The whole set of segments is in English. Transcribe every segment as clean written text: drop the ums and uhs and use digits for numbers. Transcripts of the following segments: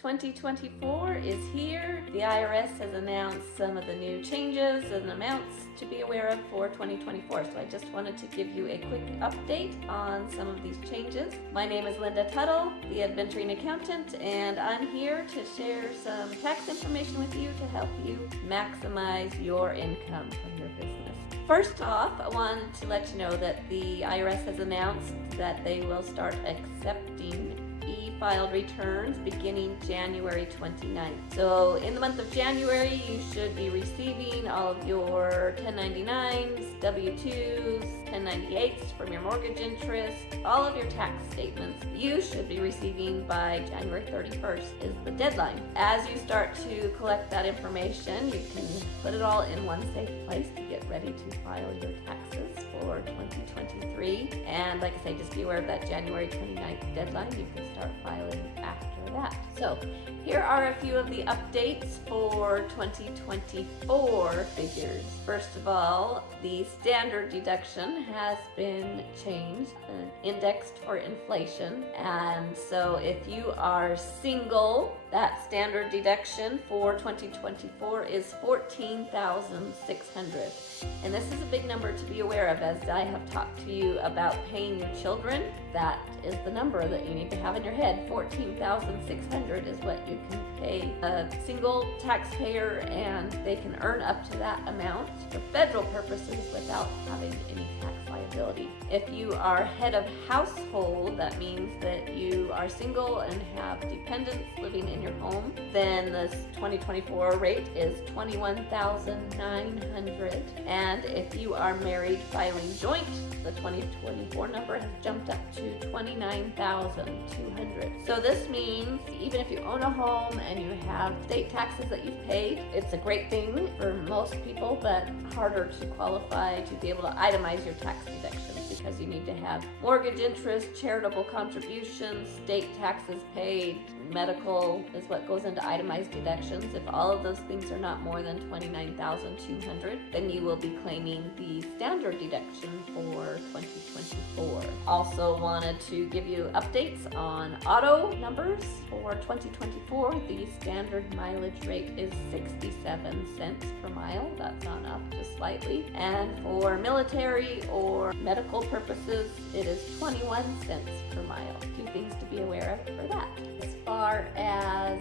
2024 is here. The IRS has announced some of the new changes and amounts to be aware of for 2024. So I just wanted to give you a quick update on some of these changes. My name is Linda Tuttle, the Adventuring Accountant, and I'm here to share some tax information with you to help you maximize your income from your business. First off, I wanted to let you know that the IRS has announced that they will start accepting e-filed returns beginning January 29th. So in the month of January, you should be receiving all of your 1099s, W-2s, 1098s from your mortgage interest, all of your tax statements. You should be receiving by January 31st is the deadline. As you start to collect that information, you can put it all in one safe place to get ready to file your taxes for 2023. And like I say, just be aware of that January 29th deadline. You can start filing after that. So here are a few of the updates for 2024 figures. First of all, the standard deduction has been changed and indexed for inflation. And so if you are single, that standard deduction for 2024 is $14,600. And this is a big number to be aware of, as I have talked to you about paying your children. That is the number that you need to have in your head. $14,600 is what you can pay a single taxpayer, and they can earn up to that amount for federal purposes without having any tax liability. If you are head of household, that means that you are single and have dependents living in your home, then this 2024 rate is $21,900. And if you are married filing joint, the 2024 number has jumped up to $29,200. So this means even if you own a home and you have state taxes that you've paid, it's a great thing for most people, but harder to qualify to be able to itemize your tax deductions, because you need to have mortgage interest, charitable contributions, state taxes paid, medical is what goes into itemized deductions. If all of those things are not more than $29,200, then you will be claiming the standard deduction for 2024. Also wanted to give you updates on auto numbers for 2024. The standard mileage rate is 67 cents per mile. That's gone up just slightly. And for military or medical purposes, it is 21 cents per mile. A few things to be aware of for that. As far as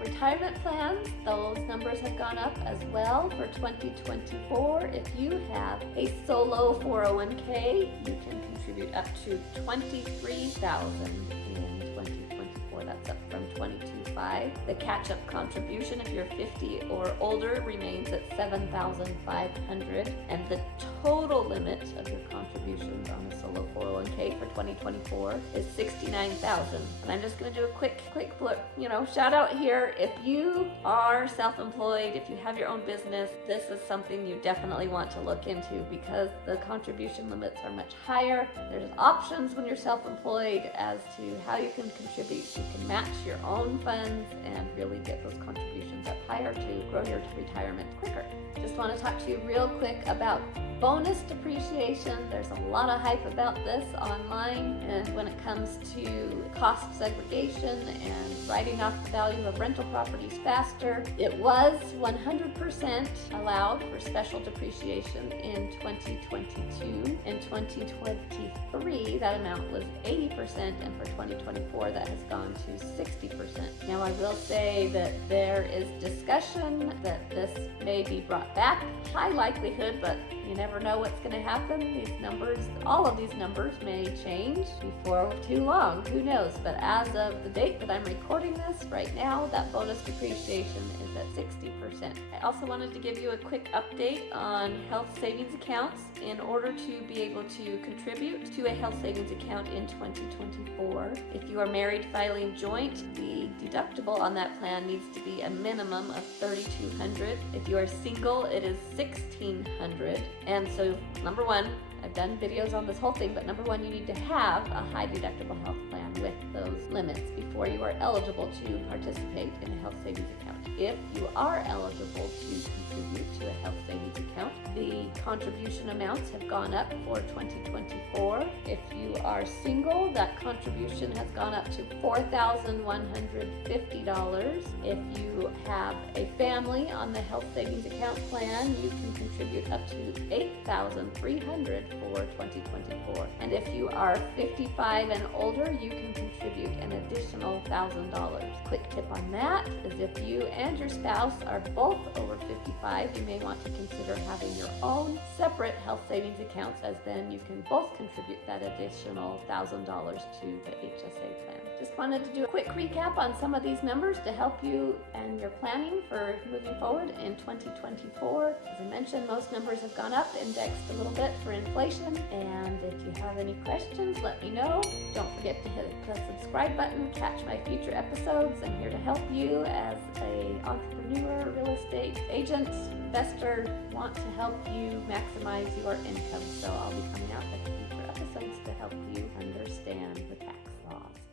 retirement plans, those numbers have gone up as well for 2024. If you have a solo 401k, you can contribute up to $23,000 in 2024. That's up from $22,500. The catch-up contribution, if you're 50 or older, remains at $7,500, and the total limit of your contributions on a solo 401k for 2024 is $69,000. And I'm just going to do a quick shout out here. If you are self-employed, if you have your own business, this is something you definitely want to look into, because the contribution limits are much higher. There's options when you're self-employed as to how you can contribute. You can match your own funds and really get those contributions up higher to grow your retirement quicker. Just want to talk to you real quick about bonus depreciation. There's a lot of hype about this online, and when it comes to cost segregation and writing off the value of rental properties faster, it was 100% allowed for special depreciation in 2022. In 2023, that amount was 80%, and for 2024, that has gone to 60%. Now, I will say that there is discussion that this may be brought back. High likelihood, but you never know what's going to happen. These numbers, all of these numbers may change before too long. Who knows? But as of the date that I'm recording this right now, that bonus depreciation is at 60%. I also wanted to give you a quick update on health savings accounts. In order to be able to contribute to a health savings account in 2024, if you are married filing joint, the deductible on that plan needs to be a minimum of $3,200. If you are single, it is $1,600. And so, number one, I've done videos on this whole thing, but number one, you need to have a high deductible health plan with those limits before you are eligible to participate in a health savings account. If you are eligible to contribute to a health savings account, the contribution amounts have gone up for 2024. If you are single, that contribution has gone up to $4,150. If you have a family on the health savings account plan, you can contribute up to $8,300 for 2024. And if you are 55 and older, you can contribute an additional $1,000. Quick tip on that is if you and your spouse are both over 55, you may want to consider having your own separate health savings accounts, as then you can both contribute that additional $1,000 to the HSA plan. Just wanted to do a quick recap on some of these numbers to help you and your planning for moving forward in 2024. As I mentioned, most numbers have gone up, indexed a little bit for inflation. And if you have any questions, let me know. Don't forget to hit the subscribe button, catch my future episodes. I'm here to help you as an entrepreneur, real estate agent, investor, want to help you maximize your income. So I'll be coming out with future episodes to help you understand the tax laws.